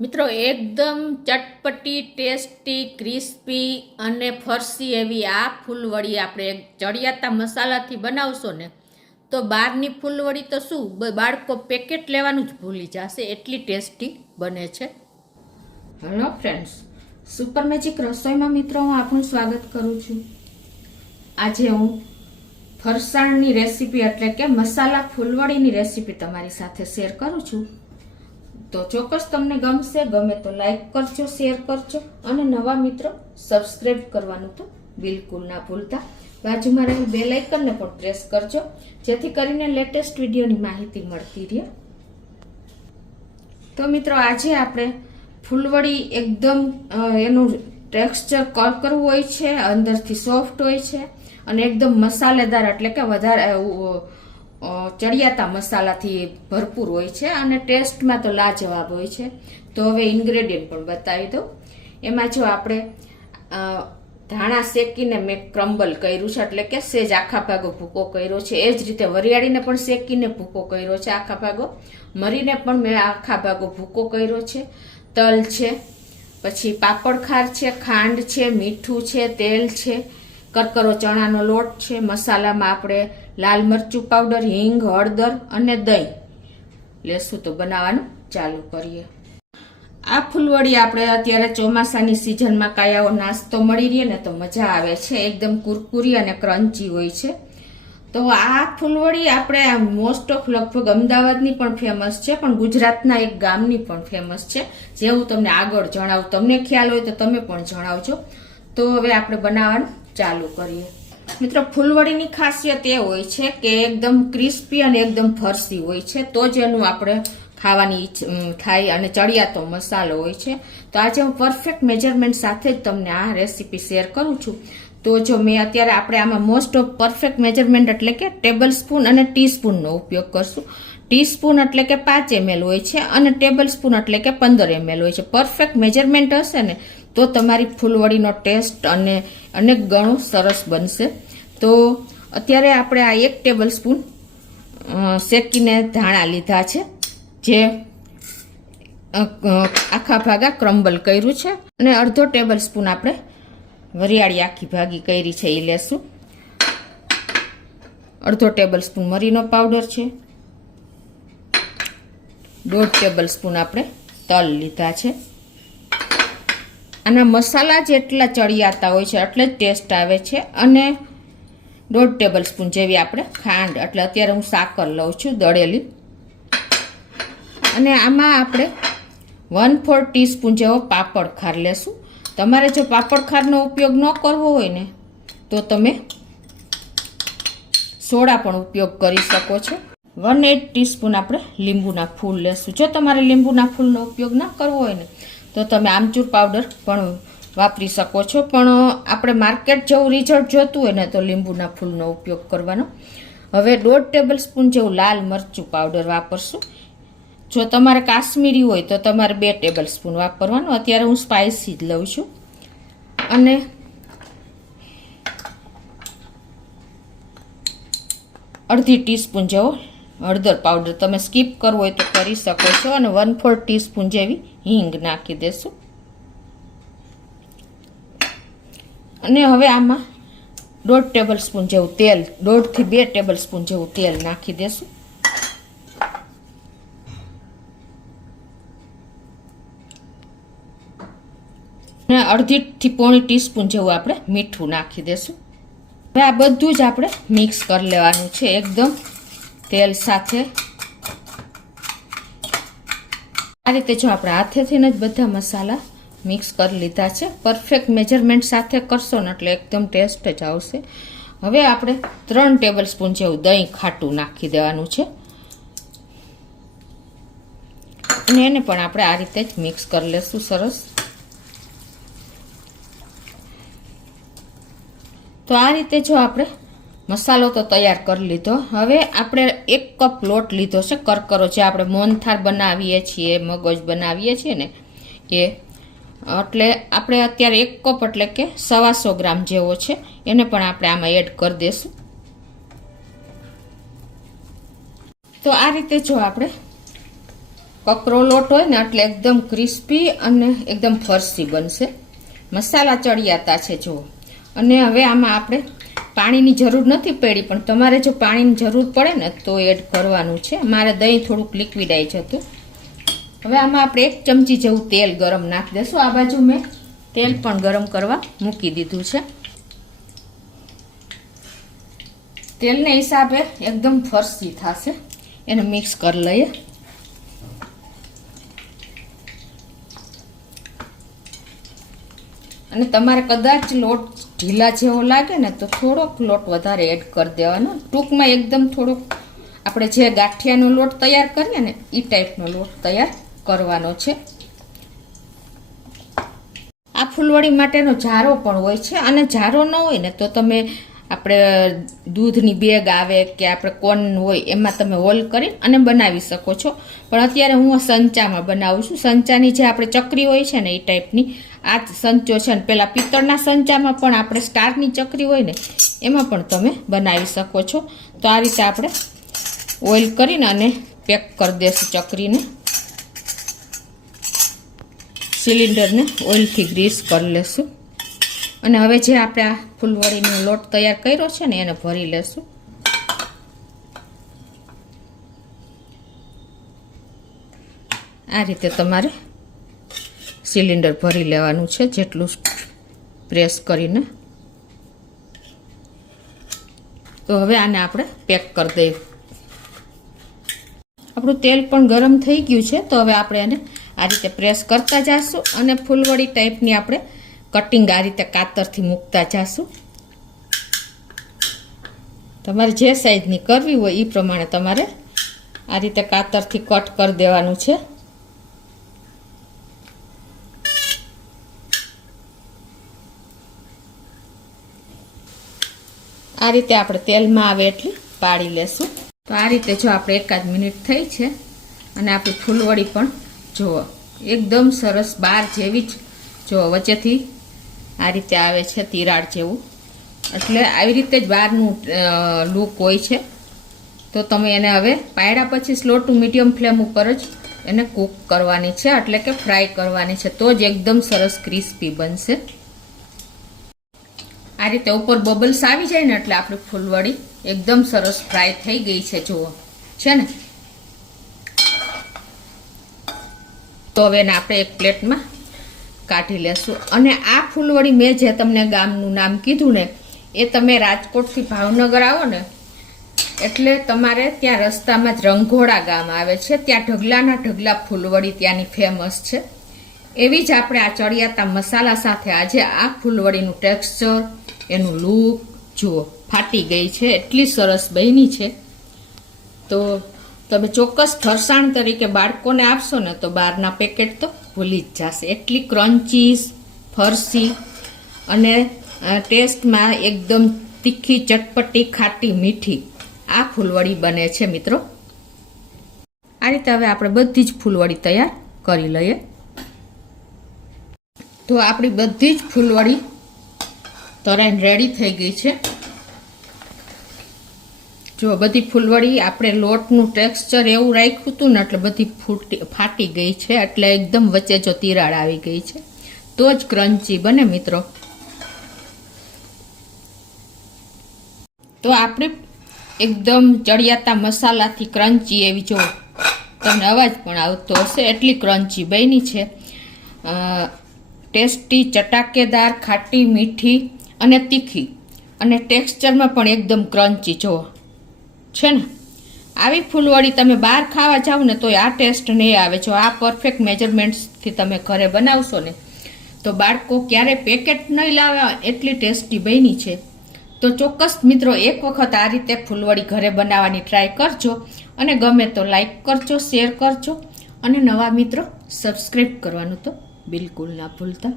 મિત્રો એકદમ ચટપટી tasty crispy અને ફરસી એવી આ ફૂલવડી આપણે ચડિયાતા મસાલાથી બનાવશો ને તો બહારની ફૂલવડી તો શું બાળકો પેકેટ લેવાનું જ ભૂલી જશે, એટલી ટેસ્ટી બને છે. હેલો ફ્રેન્ડ્સ, સુપર મેજિક રસોઈમાં મિત્રો હું આપનું સ્વાગત કરું છું. આજે હું ફરસાણની રેસીપી એટલે કે મસાલા ફૂલવડીની રેસીપી તમારી સાથે શેર કરું છું. તો ચોક્કસ તમને ગમશે. ગમે તો લાઈક કરજો, શેર કરજો અને નવા મિત્રો સબસ્ક્રાઇબ કરવાનું તો બિલકુલ ના ભૂલતા. બાજુમાં રહેલ બેલ આઇકનને પણ પ્રેસ કરજો જેથી કરીને લેટેસ્ટ વિડીયોની માહિતી મળતી રહે. તો મિત્રો આજે આપણે ફૂલવડી એકદમ એનું ટેક્સચર કરકરું હોય છે, અંદરથી સોફ્ટ હોય છે અને એકદમ મસાલેદાર એટલે કે વધારે ચડિયાતા મસાલાથી ભરપૂર હોય છે અને ટેસ્ટમાં તો લાજવાબ હોય છે. તો હવે ઇન્ગ્રેડિયન્ટ પણ બતાવી દઉં. એમાં જો આપણે ધાણા શેકીને મેં ક્રમ્બલ કર્યું છે એટલે કે સેજ આખા ભાગો ભૂકો કર્યો છે. એ જ રીતે વરિયાળીને પણ શેકીને ભૂકો કર્યો છે આખા ભાગો, મરીને પણ મેં આખા ભાગો ભૂકો કર્યો છે. તલ છે, પછી પાપડ ખાર છે, ખાંડ છે, મીઠું છે, તેલ છે, કરકરો ચણાનો લોટ છે. મસાલામાં આપણે લાલ મરચું પાવડર, હિંગ, હળદર અને દહીં લેશું. તો બનાવવાનું ચાલુ કરીએ. આ ફૂલવડી આપણે અત્યારે ચોમાસાની સિઝનમાં કાયાઓ નાસ્તો મળી રહે ને તો મજા આવે છે. એકદમ કુરકુરી અને ક્રન્ચી હોય છે. તો આ ફૂલવડી આપણે મોસ્ટ ઓફ લગભગ અમદાવાદની પણ ફેમસ છે, પણ ગુજરાતના એક ગામની પણ ફેમસ છે. જે હું તમને આગળ જણાવું, તમને ખ્યાલ હોય તો તમે પણ જણાવજો. તો હવે આપણે બનાવવાનું ચાલુ કરીએ. મિત્રો, ફૂલવડીની ખાસિયત એ હોય છે કે એકદમ ક્રિસ્પી અને એકદમ ફરસી હોય છે, તો જ એનું આપણે ખાવાની થાય અને ચડિયાતો મસાલો હોય છે. તો આજે હું પરફેક્ટ મેજરમેન્ટ સાથે જ તમને આ રેસીપી શેર કરું છું. તો જો મેં અત્યારે આપણે આમાં મોસ્ટ ઓફ પરફેક્ટ મેજરમેન્ટ એટલે કે ટેબલ સ્પૂન અને ટીસ્પૂનનો ઉપયોગ કરશું. ટીસ્પૂન એટલે કે 5 ml હોય છે અને ટેબલ સ્પૂન એટલે કે 15 ml હોય છે. પરફેક્ટ મેજરમેન્ટ હશે ને તો તમારી ફૂલવડીનો ટેસ્ટ અને અનેક ગણું સરસ બનશે. તો અત્યારે આપણે આ 1 ટેબલ સ્પૂન શેકીને ધાણા લીધા છે, જે આખા ભાગા ક્રમ્બલ કર્યું છે, અને અડધો ટેબલ સ્પૂન આપણે વરિયાળી આખી ભાગી કરી છે એ લેશું. અડધો ટેબલ સ્પૂન મરીનો પાવડર છે, 1.5 ટેબલ સ્પૂન આપણે તલ લીધા છે. આના મસાલા જેટલા ચડિયાતા હોય છે એટલે જ ટેસ્ટ આવે છે. અને 1.5 ટેબલ સ્પૂન જેવી આપણે ખાંડ, એટલે અત્યારે હું સાકર લઉં છું દળેલી. અને આમાં આપણે 1/4 ટીસ્પૂન જેવો પાપડ ખાર લેશું. તમારે જો પાપડ ખારનો ઉપયોગ ન કરવો હોય ને તો તમે સોડા પણ ઉપયોગ કરી શકો છો. 1/8 ટીસ્પૂન આપણે લીંબુના ફૂલ લેશું. જો તમારે લીંબુના ફૂલનો ઉપયોગ ના કરવો હોય ને તો તમે આમચૂર પાવડર પણ વાપરી શકો છો, પણ આપણે માર્કેટ જેવું રિઝલ્ટ જોતું હોય ને તો લીંબુના ફૂલનો ઉપયોગ કરવાનો. હવે 1.5 ટેબલ સ્પૂન જેવું લાલ મરચું પાવડર વાપરશું. જો તમારે કાશ્મીરી હોય તો તમારે 2 ટેબલ સ્પૂન વાપરવાનું. અત્યારે હું સ્પાઇસી જ લઉં છું. અને અડધી ટીસ્પૂન જેવો હળદર પાવડર, તમે સ્કીપ કરવો હોય તો કરી શકો છો. અને 1/4 ટીસ્પૂન જેવી હિંગ નાખી દેશું. અને હવે આમાં 1.5 ટેબલ સ્પૂન જેવું તેલ, 1.5 થી 2 ટેબલ સ્પૂન જેવું તેલ નાખી દેશું. અને અડધી થી પોણી ટીસ્પૂન જેવું આપણે મીઠું નાખી દેશું. હવે આ બધું જ આપણે મિક્સ કરી લેવાનું છે એકદમ તેલ સાથે. આ રીતે જો આપણે હાથેથી જ બધા મસાલા મિક્સ કરી લીધા છે. પરફેક્ટ મેજરમેન્ટ સાથે કરશો ને એટલે એકદમ ટેસ્ટ જ આવશે. હવે આપણે 3 ટેબલ સ્પૂન જેવું દહીં ખાટું નાખી દેવાનું છે. અને એને પણ આપણે આ રીતે જ મિક્સ કરી લેશું સરસ. તો આ રીતે જો આપણે મસાલો તો તૈયાર કરી લીધો. હવે આપણે 1 કપ લોટ લીધો છે કરકરો, જે આપણે મોહનથાળ બનાવીએ છીએ, મગજ બનાવીએ છીએ ને એ. એટલે આપણે અત્યારે 1 કપ એટલે કે 125 ગ્રામ જેવો છે, એને પણ આપણે આમાં એડ કરી દઈશું. તો આ રીતે જો આપણે કકરો લોટ હોય ને એટલે એકદમ ક્રિસ્પી અને એકદમ ફરસી બનશે. મસાલા ચડિયાતા છે જુઓ. અને હવે આમાં આપણે પાણીની જરૂર નથી પડી, પણ તમારે જો પાણીની જરૂર પડે ને તો એડ કરવાનું છે. મારે દહીં થોડુંક લિક્વિડાઈ જતું. હવે આમાં આપણે 1 ચમચી જેવું તેલ ગરમ નાખી દઈશું. આ બાજુ મેં તેલ પણ ગરમ કરવા મૂકી દીધું છે. તેલને હિસાબે એકદમ ફરસી થશે, એને મિક્સ કરી લઈએ. અને તમારે કદાચ લોટ ઢીલા જેવો લાગે ને તો થોડોક લોટ વધારે એડ કરી દેવાનો. ટૂંકમાં એકદમ થોડોક આપણે જે ગાંઠિયાનો લોટ તૈયાર કરીએ ને એ ટાઈપનો લોટ તૈયાર કરવાનો છે. આ ફૂલવડી માટેનો જારો પણ હોય છે, અને જારો ન હોય ને તો તમે આપણે દૂધની બેગ આવે કે આપણે કોન હોય એમાં તમે હોલ કરી અને બનાવી શકો છો. પણ અત્યારે હું સંચામાં બનાવું છું. સંચાની જે આપણે ચકરી હોય છે ને એ ટાઈપની આ સંચો છે. ને પેલા પિત્તળના સંચામાં પણ આપણે સ્ટારની ચકરી હોય ને એમાં પણ તમે બનાવી શકો છો. તો આ રીતે આપણે ઓઇલ કરીને અને પેક કરી દઈશું ચકરીને. સિલિન્ડરને ઓઇલથી ગ્રીસ કરી લેશું. અને હવે જે આપણે આ ફૂલવડીનો લોટ તૈયાર કર્યો છે ને એને ભરી લેશું. આ રીતે તમારે સિલિન્ડર ભરી લેવાનું છે, જેટલું પ્રેસ કરીને. તો હવે આને આપણે પેક કરી દઈએ. આપણું તેલ પણ ગરમ થઈ ગયું છે, તો હવે આપણે એને આ રીતે પ્રેસ કરતા જઈશું અને ફૂલવડી ટાઈપની આપણે કટિંગ આ રીતે કાતરથી મૂકતા જઈશું. તમારે જે સાઈઝની કરવી હોય એ પ્રમાણે તમારે આ રીતે કાતરથી કટ કરી દેવાનું છે. આ રીતે આપણે તેલમાં આવે એટલી પાડી લેશું. તો આ રીતે જો આપણે 1 મિનિટ થઈ છે અને આપણી ફૂલવડી પણ જુઓ એકદમ સરસ બાર જેવી જ જો વચ્ચેથી આ રીતે આવે છે તિરાડ જેવું. એટલે આવી રીતે જ બહારનું લુક હોય છે. તો તમે એને હવે પાયડા પછી સ્લો ટુ મીડિયમ ફ્લેમ ઉપર જ એને કૂક કરવાની છે, એટલે કે ફ્રાય કરવાની છે. તો જ એકદમ સરસ ક્રિસ્પી બનશે. આ રીતે ઉપર બબલ્સ આવી જાય ને એટલે આપણી ફૂલવડી એકદમ સરસ ફ્રાય થઈ ગઈ છે જુઓ છે ને. તો હવે એને આપણે એક પ્લેટમાં કાઢી લેશું. અને આ ફૂલવડી મેં જે તમને ગામનું નામ કીધું ને એ તમે રાજકોટથી ભાવનગર આવો ને એટલે તમારે ત્યાં રસ્તામાં જ રંઘોડા ગામ આવે છે. ત્યાં ઢગલાના ઢગલા ફૂલવડી ત્યાંની ફેમસ છે. એવી જ આપણે આ ચડિયાતા મસાલા સાથે આજે આ ફૂલવડીનું ટેક્સચર, એનું લુક જુઓ ફાટી ગઈ છે, એટલી સરસ બની છે. તો તમે ચોક્કસ ફરસાણ તરીકે બાળકોને આપશો ને તો બહારના પેકેટ તો ભૂલી જ જશે. એટલી ક્રન્ચી, ફરસી અને ટેસ્ટમાં એકદમ તીખી, ચટપટી, ખાટી, મીઠી આ ફૂલવડી બને છે મિત્રો. આ રીતે હવે આપણે બધી જ ફૂલવડી તૈયાર કરી લઈએ. તો આપણી બધી જ ફૂલવડી તરાઈને રેડી થઈ ગઈ છે. જો બધી ફૂલવડી આપણે લોટનું ટેક્સચર એવું રાખ્યું હતું ને એટલે બધી ફાટી ગઈ છે. એટલે એકદમ વચ્ચે જો તિરાડ આવી ગઈ છે તો જ ક્રન્ચી બને મિત્રો. તો આપણે એકદમ ચડિયાતા મસાલાથી ક્રન્ચી એવી જો તમને અવાજ પણ આવતો હશે એટલી ક્રન્ચી બની છે. ટેસ્ટી, ચટાકેદાર, ખાટી, મીઠી અને તીખી અને ટેક્સચરમાં પણ એકદમ ક્રન્ચી જો છે ને. આવી ફૂલવડી તમે બહાર ખાવા જાવ ને તો આ ટેસ્ટ નહીં આવે. જો આ પરફેક્ટ મેજરમેન્ટ્સથી તમે ઘરે બનાવશો ને તો બાળકો ક્યારેય પેકેટ નહીં લાવે એટલી ટેસ્ટી બની છે. તો ચોક્કસ મિત્રો એક વખત આ રીતે ફૂલવડી ઘરે બનાવવાની ટ્રાય કરજો અને ગમે તો લાઈક કરજો, શેર કરજો અને નવા મિત્રો સબસ્ક્રાઈબ કરવાનું તો બિલકુલ ના ભૂલતા.